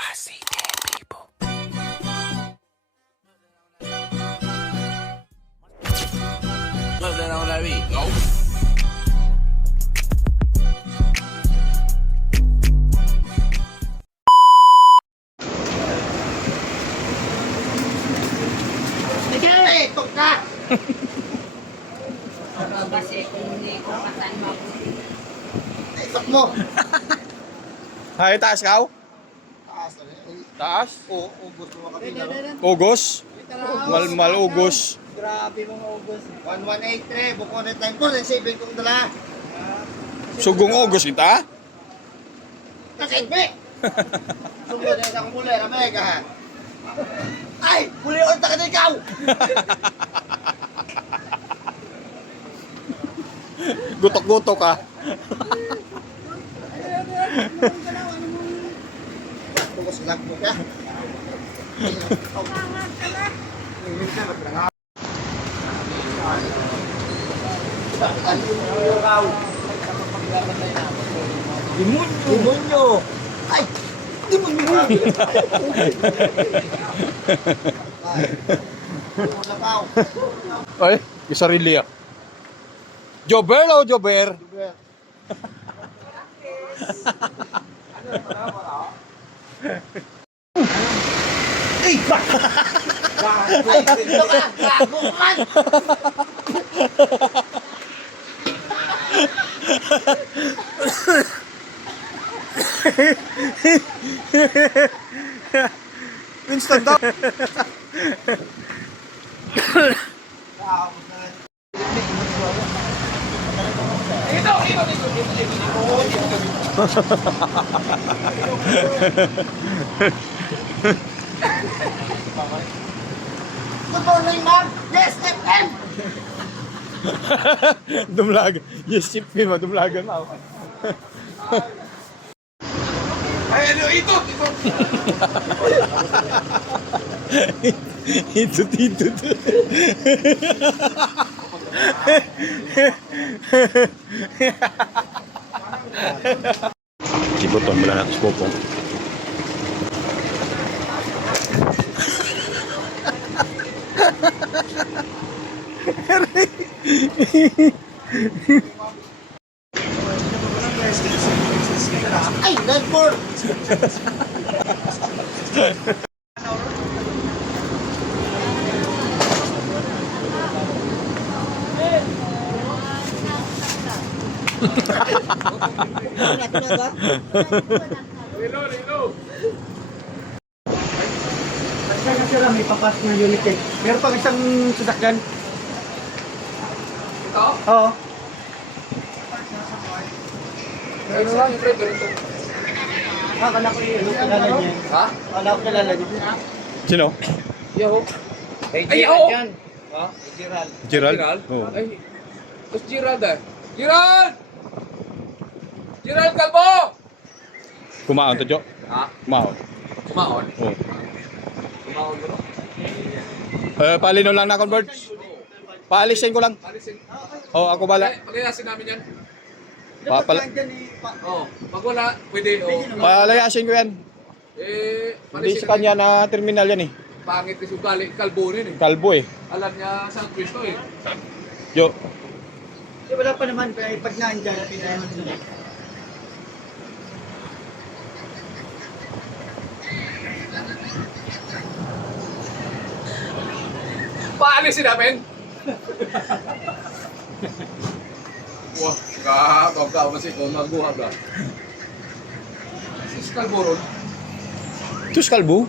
I see dead people. What's that on that beat? No. Sige! Ito ka! Kasi kung hindi ko patan mo. Itok mo! Hay, taas ka? Taas na rin. Taas? Oo, ubos mo kanina. Ugos? Mal ugos. Grabe mga ubos. 1183, buko na time po. Saving kong dala. Sugong ugos kita? Kasilbi! Sumod na sa kumuli, ramay ka ha. Ay! Muli ulit ka na ikaw! Gutok-gutok ka. Bukos lag mo ka. Demonyo! Ay! Demonyo! Ay, isarili ah. Jober o Jober? Ay! Ay! Dito ka! Gago man! Winston daw. Good morning, ma'am! Yes, FM! Dumlag. Yes, chip film. Dumlagan na ako. Ay, ano ito? Ito, dito. Sibuton mo lang natin sa popong. Ay, Redford! Kasi lang may papas na unit eh. Meron pang isang sasakyan. Ito? Oo. Ay, saan yung friend ito? Kala ko yun. Kilala niya. Ha? Kala ko kilala niya. Sino? Yaho. Ay, Ay, oo! Ha? Gerald. Gerald? Gerald? Oo. Ay, tapos Gerald ah. Gerald! Gerald Calvo! Kumaon to, Jo? Ha? Kumaon. Kumaon? Oo. Kumaon mo no? Palino lang na converge. Paalisin ko lang. Alisin. Oo, ako bala. Paglayasin namin yan. Oo. Pag wala, pwede. Palayasin ko yan. Hindi sa kanya na terminal yan eh. Pangit kasi ugali. Kalbo rin eh. Kalbo eh. Alam niya sa Cristo eh. Jo. Wala pa naman. Pag naandyan, pinayaman nila. Paalisin namin! Wah, kakaw masih ko naguha ka. Sis Kalbo ron. Tus kalbo?